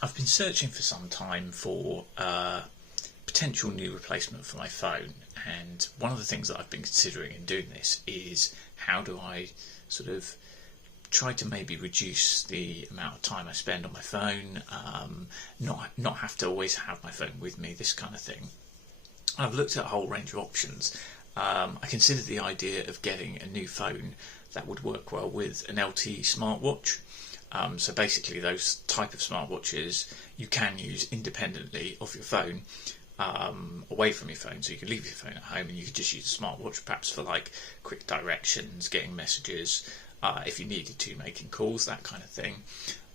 I've been searching for some time for a potential new replacement for my phone, and one of the things that I've been considering in doing this is how do I sort of try to maybe reduce the amount of time I spend on my phone, not have to always have my phone with me, this kind of thing. I've looked at a whole range of options. I considered the idea of getting a new phone that would work well with an LTE smartwatch. So basically those type of smartwatches you can use independently of your phone, away from your phone. So you could leave your phone at home and you could just use a smartwatch, perhaps for like quick directions, getting messages, if you needed to, making calls, that kind of thing.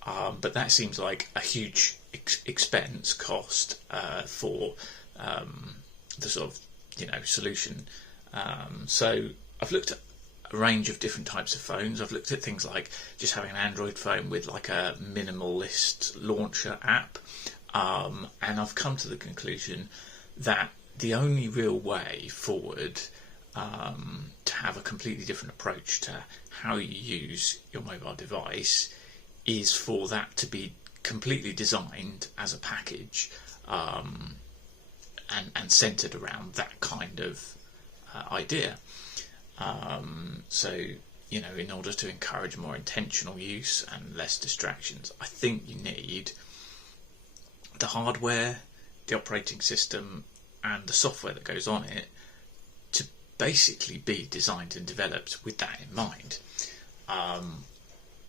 But that seems like a huge expense cost for the sort of solution. So I've looked at a range of different types of phones. I've looked at things like just having an Android phone with like a minimalist launcher app, and I've come to the conclusion that the only real way forward to have a completely different approach to how you use your mobile device is for that to be completely designed as a package, and centered around that kind of idea. So in order to encourage more intentional use and less distractions, I think you need the hardware, the operating system, and the software that goes on it to basically be designed and developed with that in mind.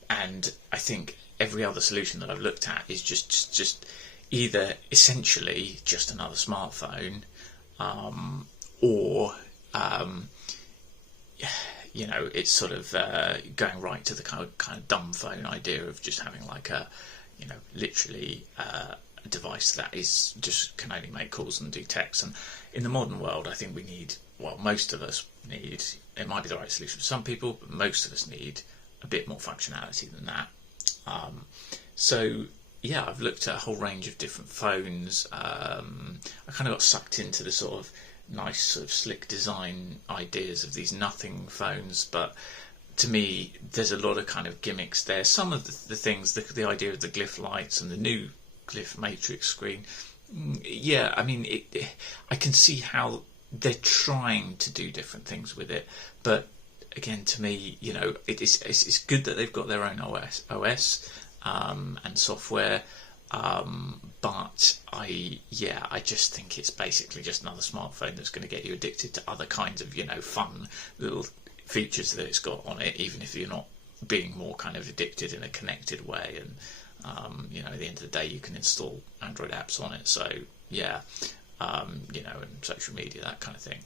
And I think every other solution that I've looked at is just either essentially just another smartphone, or it's sort of going right to the kind of dumb phone idea of just having like a literally a device that is just can only make calls and do text. And in the modern world, I think we need, well, most of us need, it might be the right solution for some people, but most of us need a bit more functionality than that. So yeah, I've looked at a whole range of different phones. I kind of got sucked into the sort of nice sort of slick design ideas of these nothing phones, but to me there's a lot of kind of gimmicks there. Some of the things, the idea of the glyph lights and the new glyph matrix screen, yeah, I mean I can see how they're trying to do different things with it, but again, to me, it's good that they've got their own OS and software, but I just think it's basically just another smartphone that's going to get you addicted to other kinds of fun little features that it's got on it, even if you're not being more kind of addicted in a connected way. And at the end of the day, you can install Android apps on it, so yeah, and social media, that kind of thing.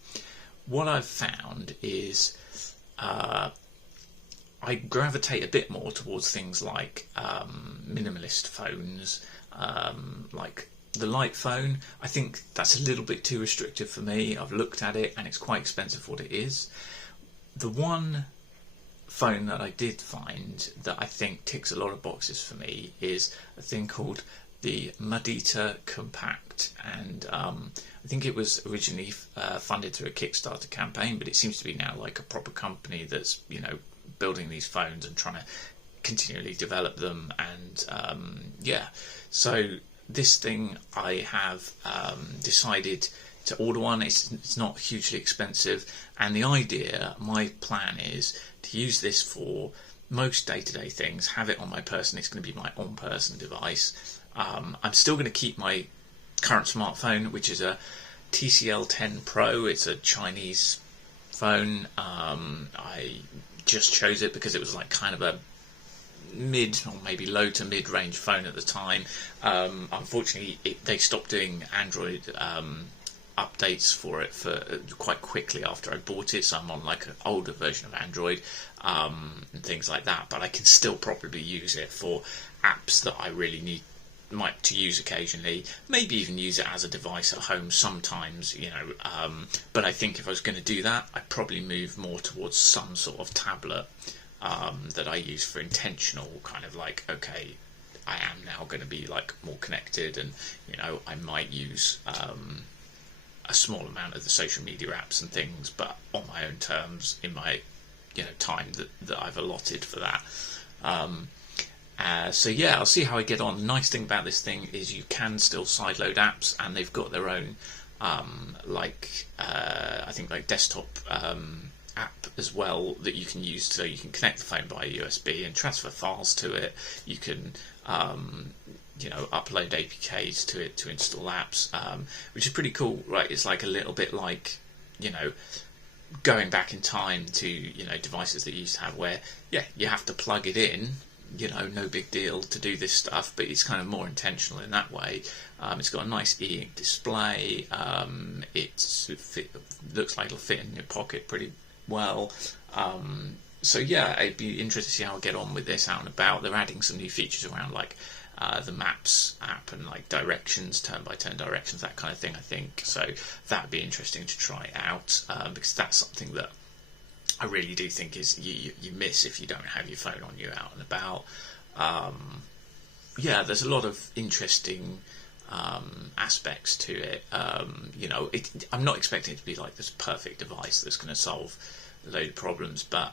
What I've found is I gravitate a bit more towards things like minimalist phones, like the light phone. I think that's a little bit too restrictive for me. I've looked at it and it's quite expensive for what it is. The one phone that I did find that I think ticks a lot of boxes for me is a thing called the Mudita Kompakt, and I think it was originally funded through a Kickstarter campaign, but it seems to be now like a proper company that's building these phones and trying to continually develop them. And so this thing I have decided to order one. It's not hugely expensive, and the idea, my plan is to use this for most day-to-day things, have it on my person. It's going to be my on-person device. I'm still going to keep my current smartphone, which is a TCL 10 Pro. It's a Chinese phone. I just chose it because it was like kind of a mid or maybe low to mid-range phone at the time. Unfortunately, they stopped doing Android updates for it for quite quickly after I bought it, so I'm on like an older version of Android and things like that. But I can still probably use it for apps that I really might to use occasionally, maybe even use it as a device at home sometimes, but I think if I was going to do that, I'd probably move more towards some sort of tablet that I use for intentional kind of like, okay, I am now going to be like more connected, and I might use a small amount of the social media apps and things, but on my own terms, in my time that I've allotted for that. So yeah, I'll see how I get on. The nice thing about this thing is you can still sideload apps, and they've got their own I think like desktop app as well that you can use, so you can connect the phone by USB and transfer files to it. You can upload APKs to it to install apps, which is pretty cool, right? It's like a little bit like going back in time to devices that you used to have, where you have to plug it in, no big deal to do this stuff, but it's kind of more intentional in that way. It's got a nice e-ink display. It looks like it'll fit in your pocket pretty well. So yeah, it'd be interesting to see how I get on with this out and about. They're adding some new features around like the Maps app and like directions, turn-by-turn directions, that kind of thing, I think. So that'd be interesting to try out, because that's something that I really do think is you miss if you don't have your phone on you out and about. There's a lot of interesting aspects to it. I'm not expecting it to be like this perfect device that's going to solve a load of problems, but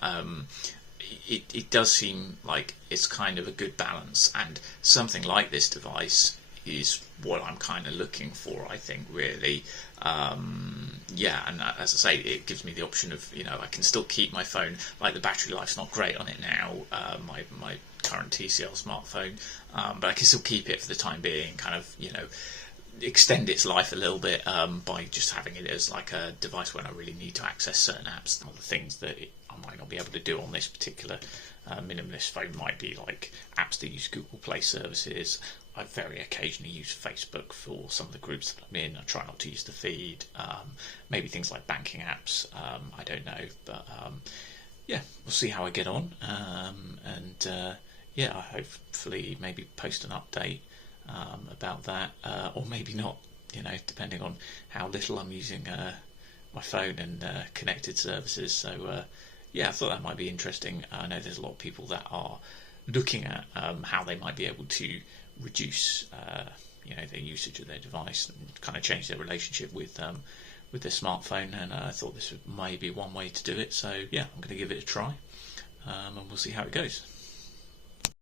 it does seem like it's kind of a good balance, and something like this device is what I'm kind of looking for, I think, really. And as I say, it gives me the option of, I can still keep my phone, like the battery life's not great on it now, my current TCL smartphone, but I can still keep it for the time being, kind of, extend its life a little bit by just having it as like a device when I really need to access certain apps. Some of the things that I might not be able to do on this particular minimalist phone might be like apps that use Google Play services. I very occasionally use Facebook for some of the groups that I'm in. I try not to use the feed. Maybe things like banking apps. I don't know, but we'll see how I get on. I hopefully maybe post an update about that, or maybe not. Depending on how little I'm using my phone and connected services. So I thought that might be interesting. I know there's a lot of people that are looking at how they might be able to reduce their usage of their device and kind of change their relationship with their smartphone, and I thought this may be one way to do it. So I'm going to give it a try, and we'll see how it goes.